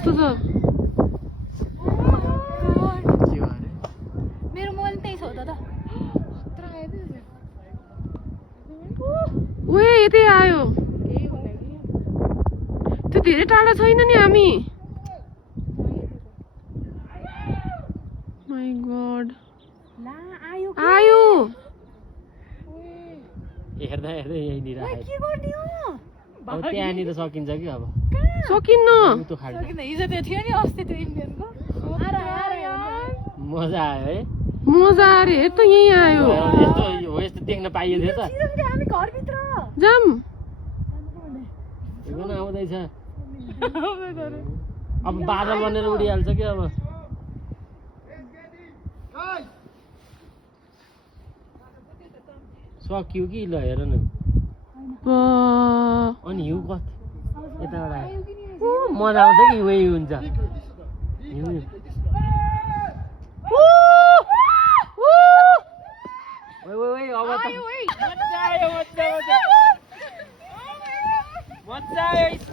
जस्तो छ मेरो मोबाइल त्यही छ दादा ओए यतै आयो त्यो धेरै टाढा छैन नि हामी माय गॉड ला आयो आयो हेर्दा हेर्दै यहीँनिर आयो के गर्ने हो अब त्यहाँनिर सकिन्छ कि अब सकिन्न त्यो खाल्टा हिजो त्यो थियो नि अस्ति त्यो इन्डियनको मजा आयो है मजा अरे हेर त यहीँ आयो यस्तो हो यस्तो देख्न पाइयो थियो त हामी घरभित्र जाम हेर्न आउँदैछ अब बादल बनेर उडिहाल्छ कि अब सक्यो कि ल हेर न अनि हिउँ कति यताबाट आयो मजा आउँछ कि हिउँ हुन्छ हिउँ अब त मजा आयो